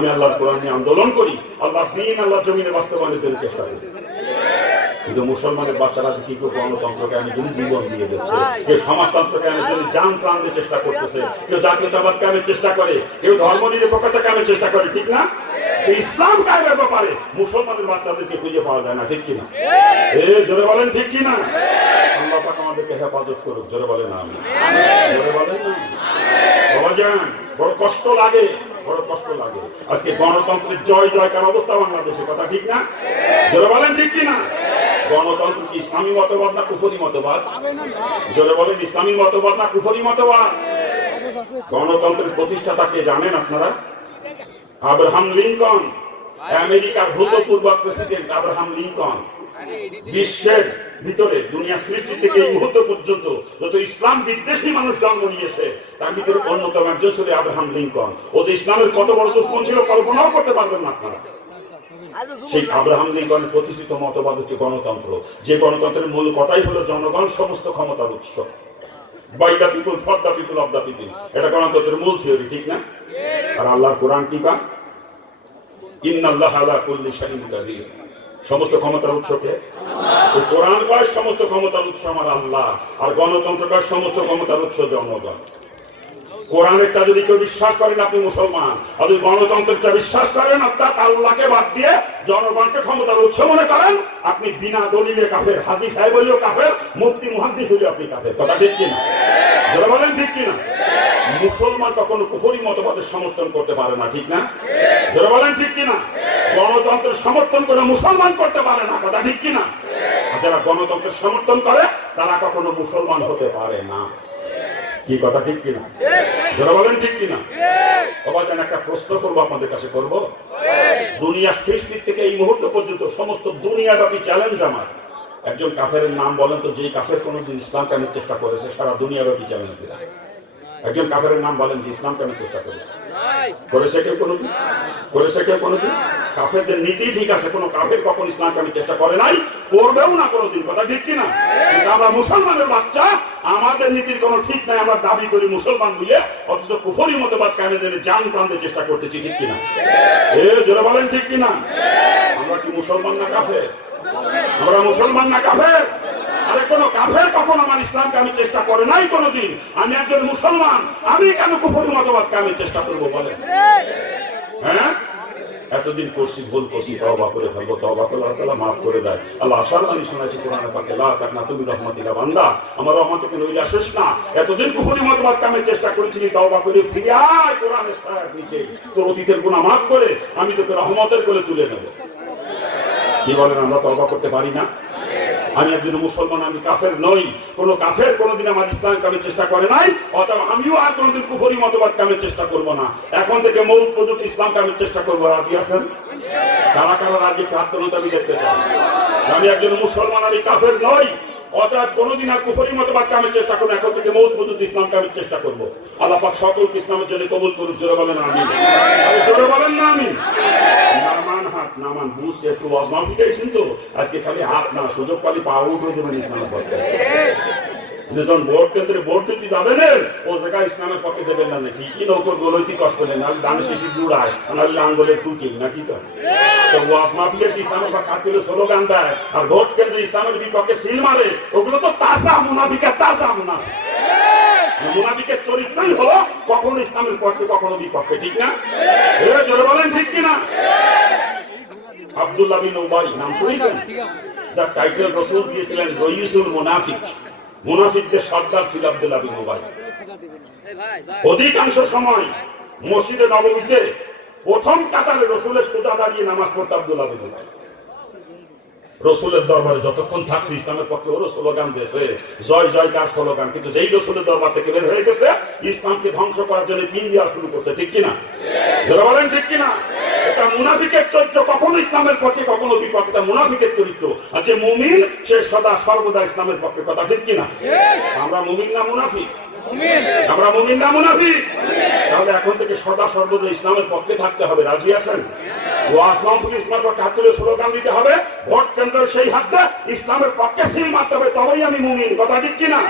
আমি আল্লাহর কোরআন নিয়ে আন্দোলন করি, আল্লাহ দিন আল্লাহ জমিনে বাস্তবায়নের জন্য চেষ্টা করি। কিন্তু মুসলমানের বাচ্চারা কি কেউ গণতন্ত্রকে আমি জন্য জীবন দিয়ে দিচ্ছে। কেউ সমাজতন্ত্রকে আমি জন্য জান প্রাণ দিয়ে চেষ্টা করতেছে। কেউ জাতীয়তাবাদকে আমি চেষ্টা করে। কেউ ধর্ম নিরপেক্ষতাকে আমি চেষ্টা করে, ঠিক না? ইসলাম কায়েমের ব্যাপারে মুসলমানের বাচ্চাদেরকে খুঁজে পাওয়া যায় না, ঠিক কিনা? এ, জোরে বলেন, ঠিক কিনা? আল্লাহ পাক আমাদেরকে হেফাজত করুক, জোরে বলেন আমি জোরে বলেন না বাবা যান, বড় কষ্ট লাগে। বড় কষ্ট লাগে। আজকে গণতন্ত্রের জয় জয়কার অবস্থা বাংলাদেশে কথা ঠিক না? জোরে বলেন ঠিক কিনা? গণতন্ত্র কি ইসলামী মতবাদ না কুফরি মতবাদ? জোরে বলেন ইসলামী মতবাদ না কুফরি মতবাদ? গণতন্ত্রের প্রতিষ্ঠাতাকে জানেন আপনারা? আব্রাহাম লিঙ্কন, আমেরিকার ভূতপূর্ব প্রেসিডেন্ট আব্রাহাম লিঙ্কন। বিশ্বের ভিতরে দুনিয়া সৃষ্টি থেকে এই মুহূর্ত পর্যন্ত যত ইসলাম বিদ্বেষী মানুষ জন্ম নিয়েছে, তার ভিতরে অন্যতম একজন ছিল আব্রাহাম লিঙ্কন। ও যে ইসলামের কত বড় দুশ্মন ছিল কল্পনাও করতে পারবেন না আপনারা। সেই আব্রাহাম লিঙ্কনের প্রতিষ্ঠিত মতবাদ হচ্ছে গণতন্ত্র। যে গণতন্ত্রের মূল কথাই হলো জনগণ সমস্ত ক্ষমতার উৎস। By the people for the people of the people এটা গণতন্ত্রের মূল থিওরি ঠিক না? আর আল্লাহ কোরআন কি কা ইন্নাল্লাহ আলা কুল্লি শাইইন সমস্ত ক্ষমতার উৎসকে কোরআন কয় সমস্ত ক্ষমতার উৎস? আমার আল্লাহ। আর গণতন্ত্র কয় সমস্ত ক্ষমতার উৎস? জনগণ। কোরআনেরটা যদি কেউ বিশ্বাস করেন আপনি মুসলমান। আর যদি গণতন্ত্রেরটা বিশ্বাস করেন, অর্থাৎ আল্লাহকে বাদ দিয়ে জনগণকে ক্ষমতার উৎস মনে করেন, আপনি বিনা দলিলে কাফের, হাজি সাহেব হলেও কাফের, মুফতি, মুহাদ্দিস হলেও আপনি কাফের। কথা ঠিক কিনা? যারা বলেন ঠিক কিনা? মুসলমান কখনো কুফরি মতবাদের সমর্থন করতে পারে না, ঠিক না? যারা বলেন ঠিক কিনা? গণতন্ত্রের সমর্থন করে মুসলমান করতে পারে না, কথা ঠিক কিনা? যারা গণতন্ত্রের সমর্থন করে, তারা কখনো মুসলমান হতে পারে না। কি কথা ঠিক কিনা? যারা বলেন ঠিক কিনা? বাবা যেন একটা প্রশ্ন করব আপনাদের কাছে করব। দুনিয়া সৃষ্টির থেকে এই মুহূর্ত পর্যন্ত সমস্ত দুনিয়াব্যাপী চ্যালেঞ্জ আমার। একজন কাফের নাম বলেন তো, যেই কাফের কোনোদিন ইসলাম কামের চেষ্টা করেছে, সারা দুনিয়াব্যাপী চ্যালেঞ্জ দিলা একজন কাফের নাম বলেন যে ইসলাম কামের চেষ্টা করেছে। করেছে কেউ কোনোদিন? করেছে কেউ কোনোদিন? কাফেরদের নীতি ঠিক আছে, কোনো কাফের কখন ইসলাম কামের চেষ্টা করে নাই? করবেও না কোনোদিন। কথা ঠিক কিনা? আমরা মুসলমানের বাচ্চা, আমাদের নীতির কোনো ঠিক নাই, আমরা দাবি করি মুসলমান বুঝে অথচ কুফরি মতবাদ কামে জেনে জান প্রান্তে চেষ্টা করতেছি, ঠিক কিনা? এ, জোরে বলেন ঠিক কিনা? আমরা কি মুসলমান না কাফের? আমরা মুসলমান না কাফের? আরে কোন কাফের কখন আমার ইসলামকে আমি চেষ্টা করে নাই কোনোদিন? আমি একজন মুসলমান, আমি কেন কুফরি মতবাদকে আমি চেষ্টা করব বলেন? হ্যাঁ? এতদিন করছি, ভুল করছি তবা করে ফেলব তবা করে আল্লাহ তালা মাফ করে দেয়। আল্লাহ আশার আমি শুনেছি কোরআন পাকে লা তাকনা তুমি রহমাতিল্লাহ বান্দা। আমার রহমত থেকে নইলে শেষ না। এতদিন মত মতবাদ আমি চেষ্টা করেছি তবা করে ফিরে আয় কোরআনের ছায়ার নিচে। তোর অতীতের গুণা মাফ করে, আমি তোকে রহমতের কোলে তুলে নেব কি বলেন, আমরা তবা করতে পারি না? আমি একজন মুসলমান, আমি কাফের নই। কোন কাফের কোনোদিন আমার ইসলাম কামের চেষ্টা করে নাই, অথবা আমিও আর কোনোদিন কুফরি মতবাদ কামের চেষ্টা করব না। এখন থেকে মৌল প্রযুক্তি ইসলাম কামের চেষ্টা করব। রাজি আছেন? কারা কারা রাজি? প্রার্থনা আমি দেখতে চাই। আমি একজন মুসলমান, আমি কাফের নই। অর্থাৎ কোনোদিন আর কুফরি মতবাদকে আমি চেষ্টা করব এখন থেকে মৌত পর্যন্ত ইসলামকে আমি চেষ্টা করব। আল্লাহ পাক সকলকে ইসলামের জন্য কবুল করুন জোরে বলেন আমি জোরে বলেন না আমি আজকে খালি হাত না, সুযোগ পালি পা উঠে দেবেন ইসলামের পক্ষে। যখন ভোট কেন্দ্রে ভোট দিতে যাবেন ও জায়গায় ইসলামের পক্ষে দেবেন না নাকি? কি নৌকর গলইতি কষ্ট নেই নাহলে দানে শেষি দূরায় নাহলে আঙ্গুলের টুকি নাকি তো? ইসলামের বা স্লোগান দেয়, আর ভোট কেন্দ্রে ইসলামের বিপক্ষে সিল মারে, ওগুলো তো মুনাফিকা মুনাফিক মুনাফিকের হলো কখনো ইসলামের পক্ষে, কখনো বিপক্ষে, ঠিক না? জোরে বলেন, ঠিক কিনা আব্দুল্লাহ বিন নাম শুনেছেন? যার টাইটেল রসুল দিয়েছিলেন রইসুল মুনাফিক। মুনাফিকদের সরকার ছিল আব্দুল বিন উবাই অধিকাংশ সময় মসজিদে নবমীতে প্রথম কাতারে রসুলের সোজা দাঁড়িয়ে নামাজ পড়তে আব্দুল বিন উবাই রসুলের দরবারে যতক্ষণ থাকছে ইসলামের পক্ষে ওরও স্লোগান দিয়েছে, জয় জয়কার স্লোগান। কিন্তু যেই রসুলের দরবার থেকে বের হয়ে গেছে, ইসলামকে ধ্বংস করার জন্য পিন দেওয়া শুরু করছে, ঠিক কিনা? যারা বলেন, ঠিক কিনা? এটা মুনাফিকের চরিত্র, কখনো ইসলামের পক্ষে, কখনো বিপক্ষে। এটা মুনাফিকের চরিত্র। আর যে মুমিন, সে সদা সর্বদা ইসলামের পক্ষে, কথা ঠিক কিনা? আমরা মুমিন না মুনাফিক? আমরা মুমিন না মুনাফিক? তাহলে এখন থেকে সদা সর্বদা ইসলামের পক্ষে থাকতে হবে, রাজি আছেন? ওয়াজ মাহফুল ইসলামের পক্ষে হাত তুলে স্লোগান দিতে হবে। ভোট কেন্দ্রের সেই হাতটা ইসলামের পক্ষে সিল মারতে হবে তবেই আমি মুমিন। কথা ঠিক কিনা?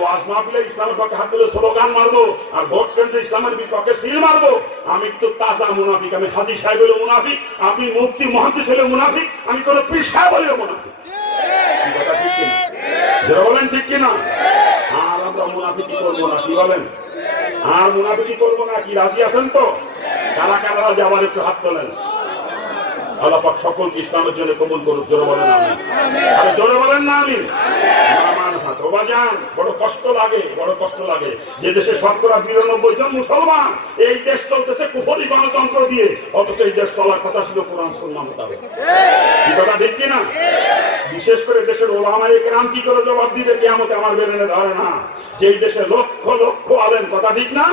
ওয়াজ মাহফিলে ইসলামের পক্ষে হাত তুলে স্লোগান মারবো আর ভোট কেন্দ্রে ইসলামের বিপক্ষে সিল মারবো। আমি তো তাজা মুনাফিক, আমি হাজি সাহেব হলে মুনাফিক আপনি মুফতি মহাদিস হলে মুনাফিক, আমি কোনো পীর সাহেব হলে মুনাফিক। ঠিক কিনা? বলেন আর আমরা মুনাফিকি করব না, কি আর মুনাফিকি করব না, কি রাজি আছেন তো? কারা কারা রাজি আবার একটু হাত তোলেন। আল্লাহ পাক সকলকে ইসলামের জন্য কবুল করুক জোরে বলেন আমি আরে জোরে বলেন না আমি আমার হাত ওবা যান বড় কষ্ট লাগে বড় কষ্ট লাগে। যে দেশে শতকরা বিরানব্বই জন মুসলমান এই দেশ চলতেছে কুফরি গণতন্ত্র দিয়ে। অথচ এই দেশ চলার কথা ছিল কোরআন সুন্নাহ মোতাবেক। কি কথা ঠিক কিনা বিশেষ করে দেশের ওলামাই কেরাম কি করে জবাব দিবে? কেমতে আমার বেরেনে ধরে না যেই দেশে লক্ষ লক্ষ আলেন কথা ঠিক না?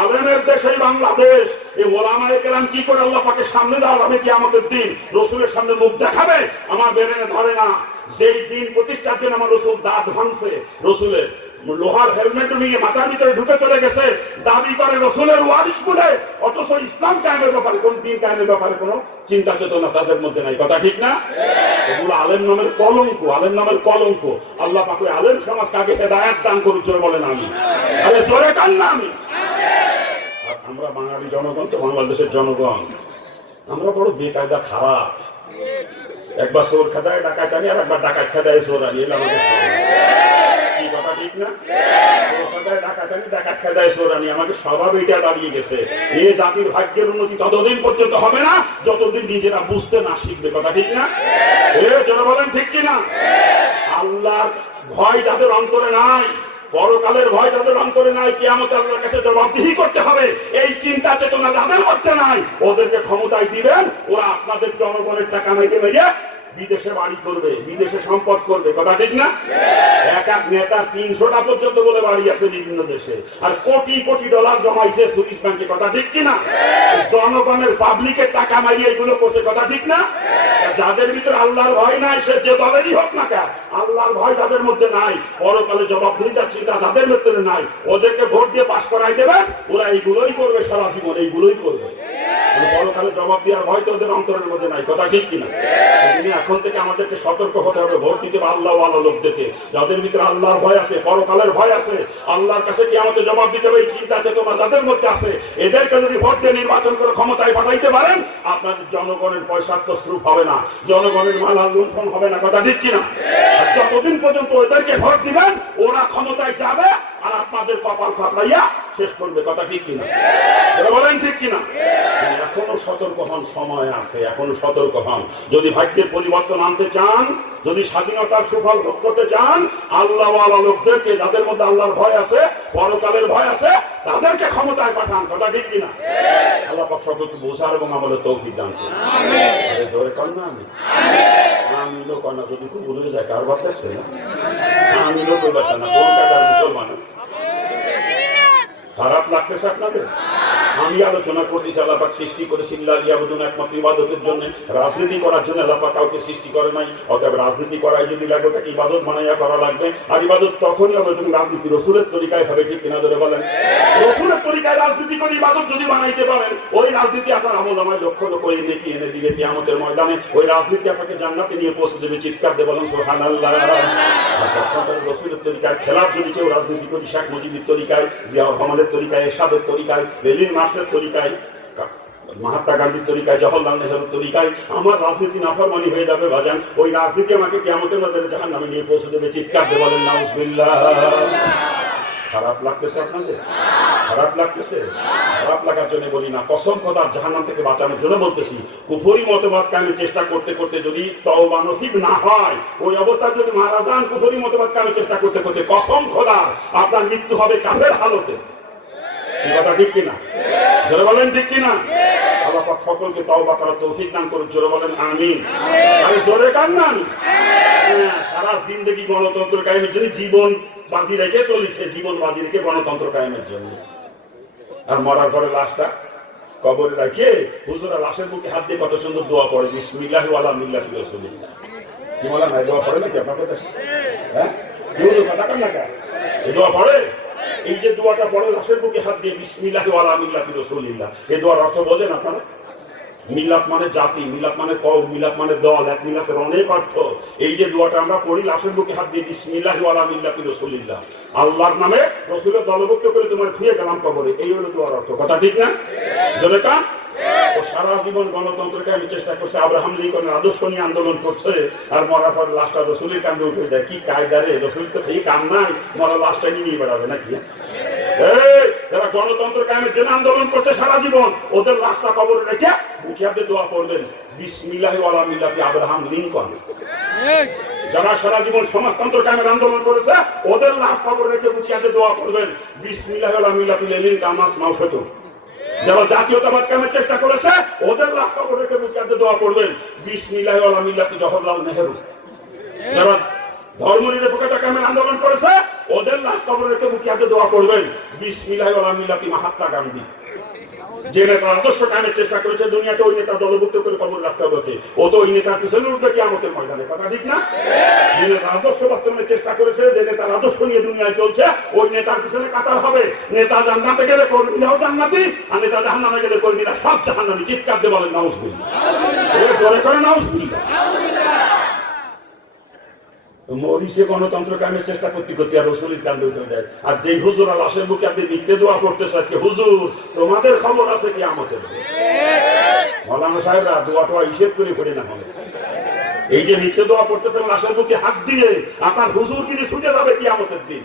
আলেমের দেশে বাংলাদেশ, এই ওলামাই কেরাম কি করে আল্লাহ পাকে সামনে দাঁড়াবে? কি আমাদের দিন রসুলের সামনে মুখ দেখাবে? আমার বেরেনে ধরে না। যেই দিন প্রতিষ্ঠার জন্য আমার রসুল দাঁত ভাঙছে রসুলের লোহার হেলমেট নিয়ে মাথার ভিতরে ঢুকে চলে গেছে, দাবি করে রসুলের ওয়ারিস বলে, অথচ ইসলাম কায়েমের ব্যাপারে কোন দিন কায়েমের ব্যাপারে কোনো চিন্তা চেতনা তাদের মধ্যে নাই। কথা ঠিক না? এগুলো আলেম নামের কলঙ্ক, আলেম নামের কলঙ্ক। আল্লাহ পাকে আলেম সমাজকে আগে হেদায়াত দান করুক জোরে বলেন আমি। আরে জোরে কান না আমি। আমরা বাঙালি জনগণ তো বাংলাদেশের জনগণ। আমরা বড় বেকায়দা, খারাপ। একবার সোর খেদায় ডাকাত আনি আর একবার ডাকাত খেদায় সোর আনি, এলে আমাদের কি কথা, ঠিক না? ডাকাত খেদায় সোর আনি, আমাদের স্বভাব এটা দাঁড়িয়ে গেছে। এ জাতির ভাগ্যের উন্নতি ততদিন পর্যন্ত হবে না, যতদিন নিজেরা বুঝতে না শিখবে, কথা ঠিক না? এ যারা বলেন, ঠিক কি না আল্লাহর ভয় যাদের অন্তরে নাই পরকালের ভয় যাদের অন্তরে নাই, কিয়ামত আল্লাহর কাছে জবাবদিহি করতে হবে। এই চিন্তা চেতনা যাদের মধ্যে নাই, ওদেরকে ক্ষমতায় দিবেন, ওরা আপনাদের জনগণের টাকা মেরে মেরে বিদেশে বাড়ি করবে, বিদেশে সম্পদ করবে, কথা ঠিক না? এক এক নেতা তিনশোটা পর্যন্ত বলে বাড়ি আছে বিভিন্ন দেশে। আর কোটি কোটি ডলার জমাইছে সুইস ব্যাংকে, কথা ঠিক কিনা জনগণের পাবলিকের টাকা মারিয়ে এগুলো করছে, কথা ঠিক না? যাদের ভিতরে আল্লাহর ভয় নাই, সে যে দলেরই হোক না কেন, আল্লাহর ভয় যাদের মধ্যে নাই। পরকালে জবাবদিহিতার চিন্তা তাদের মধ্যে নাই। ওদেরকে ভোট দিয়ে পাশ করাই দেবেন, ওরা এইগুলোই করবে সারা জীবন এইগুলোই করবে। পরকালে জবাব দেওয়ার ভয় তো ওদের অন্তরের মধ্যে নাই। কথা ঠিক কিনা? এখন থেকে আমাদেরকে সতর্ক হতে হবে। ভোট দিতে আল্লাহ আল্লাহ লোকদেরকে। যাদের ভিতরে আল্লাহর ভয় আছে, পরকালের ভয় আছে, আল্লাহর কাছে কি আমাদের জবাব দিতে হবে। এই চিন্তা চেতনা যাদের মধ্যে আছে, এদেরকে যদি ভোট দিয়ে নির্বাচন করে ক্ষমতায় পাঠাইতে পারেন আপনাদের জনগণের পয়সার তো স্রূপ হবে না। জনগণের মালা লুণ্ঠন হবে না। কথা ঠিক কিনা? যতদিন পর্যন্ত ওদেরকে ভোট দিবেন, ওরা ক্ষমতায় যাবে আপনাদের কপাল চাপড়াইয়া শেষ করবে। কথা ঠিক কিনা? বলেন ঠিক কিনা? এখনও সতর্ক হন সময় আছে এখনও সতর্ক হন। যদি ভাগ্যের পরিবর্তন আনতে চান যদি স্বাধীনতার সুফল ভোগ করতে চান আল্লাহ লোকদেরকে যাদের মধ্যে আল্লাহর ভয় আছে পরকালের ভয় আছে তাদেরকে ক্ষমতায় পাঠান। কথা ঠিক কিনা? আল্লাহ পাক সকলকে বোঝার এবং আমলের তৌফিক দান করুন। জোরে কর না আমি? আমি লোক না যদি ভুলে যায় কারবার দেখছে না? আমি লোক না। কোন কাকার মুসলমান? খারাপ লাগতেছে আপনাদের আমি আলোচনা করতেছি আল্লাপাক সৃষ্টি করে সিল্লা ইয়াবুদুন একমাত্র ইবাদতের জন্য। রাজনীতি করার জন্য আল্লাপাক কাউকে সৃষ্টি করে নাই। অতএব রাজনীতি করাই যদি লাগে ওটাকে ইবাদত বানাইয়া করা লাগবে। আর ইবাদত তখনই হবে তুমি রাজনীতি রসুলের তরিকায় হবে, ঠিক কিনা ধরে বলেন? রসুলের তরিকায় রাজনীতি করে ইবাদত যদি বানাইতে পারেন, ওই রাজনীতি আপনার আমল আমায় লক্ষ লক্ষ এনে কি, এনে দিবে কিয়ামতের ময়দানে। ওই রাজনীতি আপনাকে জান্নাতে নিয়ে পৌঁছে দেবে, চিৎকার দিয়ে বলেন আর আপনাদের রসুলের তরিকায়, খেলাফ যদি কেউ রাজনীতি করি, শেখ মুজিবের তরিকায়, জিয়া রহমানের তরিকায়, এরশাদের তরিকায় লেলিন মার্সের তরিকায়, মহাত্মা গান্ধীর তরিকায়, জওহরলাল নেহরুর তরিকায় আমার রাজনীতি নাফরমানি হয়ে যাবে, বাজান। ওই রাজনীতি আমাকে কেমতের মধ্যে জাহান নামে নিয়ে পৌঁছে দেবে, চিৎকার দিয়ে বলেন, নাউজবিল্লাহ। খারাপ লাগতেছে আপনাদের? খারাপ লাগতেছে? খারাপ লাগার জন্য বলি না, কসম খোদার জাহান্নাম থেকে বাঁচানোর জন্য বলতেছি, কুফরি মতবাদ কামে চেষ্টা করতে করতে যদি তওবা নসিব না হয়, ওই অবস্থায় যদি মারা যান কুফরি মতবাদ কামে চেষ্টা করতে করতে, কসম খোদার, আপনার মৃত্যু হবে কাফের হালতে। কথা ঠিক কিনা? জোরে বলেন ঠিক কিনা? আল্লাহ পাক সকলকে তওবা করার তৌফিক দান করুক জোরে বলেন আমিন। আরে জোরে কান না আমি হ্যাঁ, সারা জিন্দগি গণতন্ত্র কায়েমের জন্য জীবন বাজি রেখে চলেছে জীবন বাজি রেখে গণতন্ত্র কায়েমের জন্য। আর মরার পরে লাশটা কবরে রাখিয়ে হুজুরা লাশের বুকে হাত দিয়ে কত সুন্দর দোয়া পড়ে বিসমিল্লাহি ওয়ালা মিল্লাতি রাসূলিল্লাহ। কি বলা নাই দোয়া পড়ে নাকি আপনার কাছে? হ্যাঁ? তো কথা কান না এই দোয়া পড়ে? এই যে দোয়াটা পড়ে লাশের বুকে হাত দিয়ে মিলাতে ওয়ালা মিল্লাতি রসুলিল্লাহ। এই দোয়ার অর্থ বোঝেন আপনারা? মিলাপ মানে জাতি মিলাপ মানে কম মিলাপ মানে দল, এক মিলাপের অনেক অর্থ। এই যে দোয়াটা আমরা পড়ি লাশের বুকে হাত দিয়ে বিসমিল্লাহি ওয়ালা মিল্লাতি রসুলিল্লাহ। আল্লাহর নামে রসুলের দলভুক্ত করে তোমার ফিরে গেলাম কবরে। এই হলো দোয়ার অর্থ। কথা ঠিক না? কা ও সারা জীবন গণতন্ত্রকে আমি চেষ্টা করছি। আব্রাহাম লিঙ্কনের আদর্শ নিয়ে আন্দোলন করছে আর মরার পর লাশটা রসুলের কান্দে উঠে যায় কি কায়দারে রসুল তো এই কাম নাই। মরা লাশটা নিয়ে বেড়াবে নাকি? যারা গণতন্ত্র আন্দোলন করছে সারা জীবন ওদের লাশটা কবরে রেখে দোয়া করবেন। বিসমিল্লাহি ওয়ালা মিল্লাতি আব্রাহাম লিঙ্কন। যারা সারা জীবন সমাজতন্ত্র কায়েমের আন্দোলন করেছে ওদের লাশ কবর রেখে বুকিয়াতে দোয়া করবেন। বিসমিল্লাহি ওয়ালা মিল্লাতি লেলিন কামাস মাউশতু যারা জাতীয়তাবাদ কামের চেষ্টা করেছে, ওদের লাশ কবর রেখে বুকিয়াতে দোয়া করবেন মিলাই ওলা মিল্লাতে জওহরলাল নেহেরু। যারা ধর্ম নিরপেক্ষতা কামের আন্দোলন করেছে, ওদের লাশ কবর রেখে বুকিয়াতে দোয়া করবেন মিলাই ওলা মিল্লাতি মহাত্মা গান্ধী। যে নেতা আদর্শ কামের চেষ্টা করেছে দুনিয়াতে, ওই নেতা দলভুক্ত করে কবর রাখতে হবে ও তো ওই নেতার পিছনে উঠবে কি আমাদের ময়দানে। কথা ঠিক না? যে নেতা আদর্শ বাস্তবায়নের চেষ্টা করেছে, যে নেতার আদর্শ নিয়ে দুনিয়ায় চলছে, ওই নেতার পিছনে কাতার হবে। নেতা জান্নাতে গেলে কর্মীরাও জান্নাতি, আর নেতা জাহান্নামে গেলে কর্মীরা সব জাহান্নামি। চিৎকার দিয়ে বলেন নাউজবিল জোরে করে নাউজবিল মরিসে গণতন্ত্র কামের চেষ্টা করতে করতে আর রসুলের উঠে যায়। আর যেই হুজুর আর লাশের বুকে আপনি মিথ্যে দোয়া করতেছে আজকে হুজুর, তোমাদের খবর আছে কি আমাদের মৌলানা সাহেবরা দোয়া টোয়া হিসেব করে করে না হবে এই যে মিথ্যে দোয়া করতেছেন লাশের বুকে হাত দিয়ে, আপনার হুজুর কিনে ছুটে যাবে কি আমাদের দিন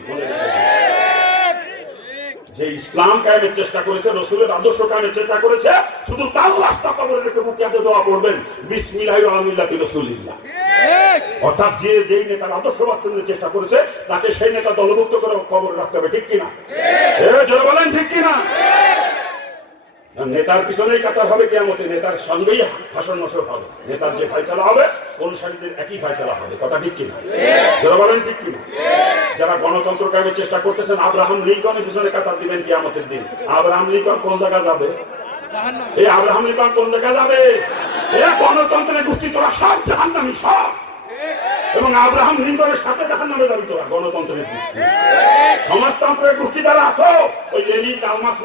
যে ইসলাম কায়েমের চেষ্টা করেছে, রসুলের আদর্শ কায়েমের চেষ্টা করেছে, শুধু তার লাশটা কবরে রেখে বুকে হাতে দোয়া করবেন। বিসমিল্লাহির রহমিল্লাহি রাসূলিল্লাহ। অর্থাৎ যে যেই নেতার আদর্শ বাস্তবায়নের চেষ্টা করেছে তাকে সেই নেতা দলভুক্ত করে কবর রাখতে হবে ঠিক কিনা? জোরে বলেন ঠিক কিনা? নেতার পিছনেই কাতার হবে কেমতে নেতার সঙ্গেই ভাষণ নসর হবে। নেতার যে ফাইসলা হবে অনুসারীদের একই ফাইসলা হবে কথা ঠিক কিনা? যারা বলেন ঠিক কিনা? যারা গণতন্ত্র কায়েমের চেষ্টা করতেছেন আব্রাহাম লিঙ্কনের পিছনে কাতার দিবেন কিয়ামতের দিন। আব্রাহাম লিঙ্কন কোন জায়গা যাবে? এই আব্রাহাম লিঙ্কন কোন জায়গা যাবে? এ গণতন্ত্রের গোষ্ঠী তোরা সব জাহান্নামী, সব। এবং আব্রাহাম লিঙ্কনের সাথে জাহান নামে যাবি তোরা, গণতন্ত্রের গোষ্ঠী। সমাজতন্ত্রের গোষ্ঠী যারা আসো ওই কালমাস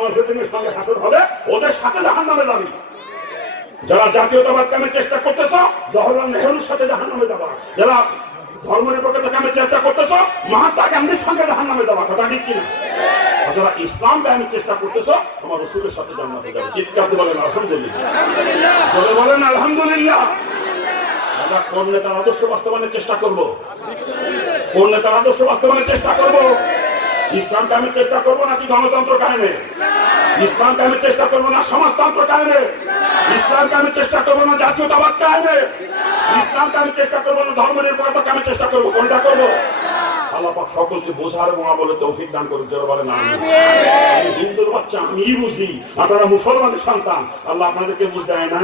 সঙ্গে হাসর হবে, ওদের সাথে যাবি। যারা জাতীয়তাবাদ কামের চেষ্টা করতেছ, জওহরলাল নেহরুর সাথে জাহান নামে যাবা। যারা ধর্ম নিরপেক্ষতা আমি চেষ্টা করতেছ? মহাত্মা গান্ধীর সঙ্গে জাহান নামে দেওয়া কথা ঠিক কিনা? যারা ইসলাম কায়েমের চেষ্টা করতেছ তোমার রসুলের সাথে জান্নাতে যাবে। চিৎকার বলেন আলহামদুলিল্লাহ। বলে বলেন আলহামদুলিল্লাহ। আমরা কোন নেতার আদর্শ বাস্তবায়নের চেষ্টা করব? কোন নেতার আদর্শ বাস্তবায়নের চেষ্টা করব? ইসলাম আমি চেষ্টা করব নাকি গণতন্ত্র কায়েমে? ইসলাম কায়েমের চেষ্টা করব না সমাজতন্ত্র কায়েমে? ইসলাম কায়েমের চেষ্টা করব না জাতীয়তাবাদ কায়েমে? ইসলাম কায়েমের চেষ্টা করব না ধর্ম নিরপেক্ষতা কায়েমের চেষ্টা করব কোনটা করব? আল্লাহ পাক সকলকে বোঝার এবং আমলে তৌফিক দান করুন যারা বলেন আমিন। হিন্দুর বাচ্চা আমি বুঝি। আপনারা মুসলমানের সন্তান। আল্লাহ আপনাদেরকে বুঝ দেয় না?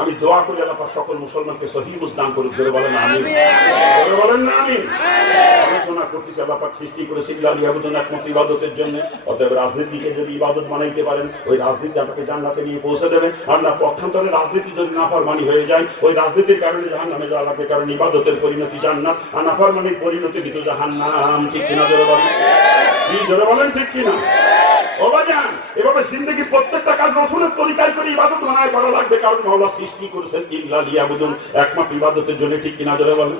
আমি দোয়া করি আল্লাহ সকল মুসলমানকে সহি দান করুন জোরে বলেন আমিন। জোরে বলেন না, আমিন। আলোচনা করতেছি, আল্লাহ পাক সৃষ্টি করেছে ইল্লাহ লিয়াবুদুন একমাত্র ইবাদতের জন্য। অতএব রাজনীতিকে যদি ইবাদত বানাইতে পারেন, ওই রাজনীতি আপনাকে জান্নাতে নিয়ে পৌঁছে দেবে। আর না পক্ষান্তরে রাজনীতি যদি নাফরমানি হয়ে যায়, ওই রাজনীতির কারণে জাহান্নামে যাওয়া লাগবে, কারণ ইবাদতের পরিণতি জান্নাত, আর নাফরমানির পরিণতি দিত জাহান্নাম, ঠিক কিনা জোরে বলেন? কি জোরে বলেন, ঠিক কিনা? অবাজান এভাবে সিন্দেগি প্রত্যেকটা কাজ রসুলের তরিকায় করে ইবাদত মানায় করা লাগবে, কারণ মাওলা সৃষ্টি করেছেন ইল্লা লিয়াবুদুন। একমাত্র ইবাদতের জন্য ঠিক কিনা জলে বলেন।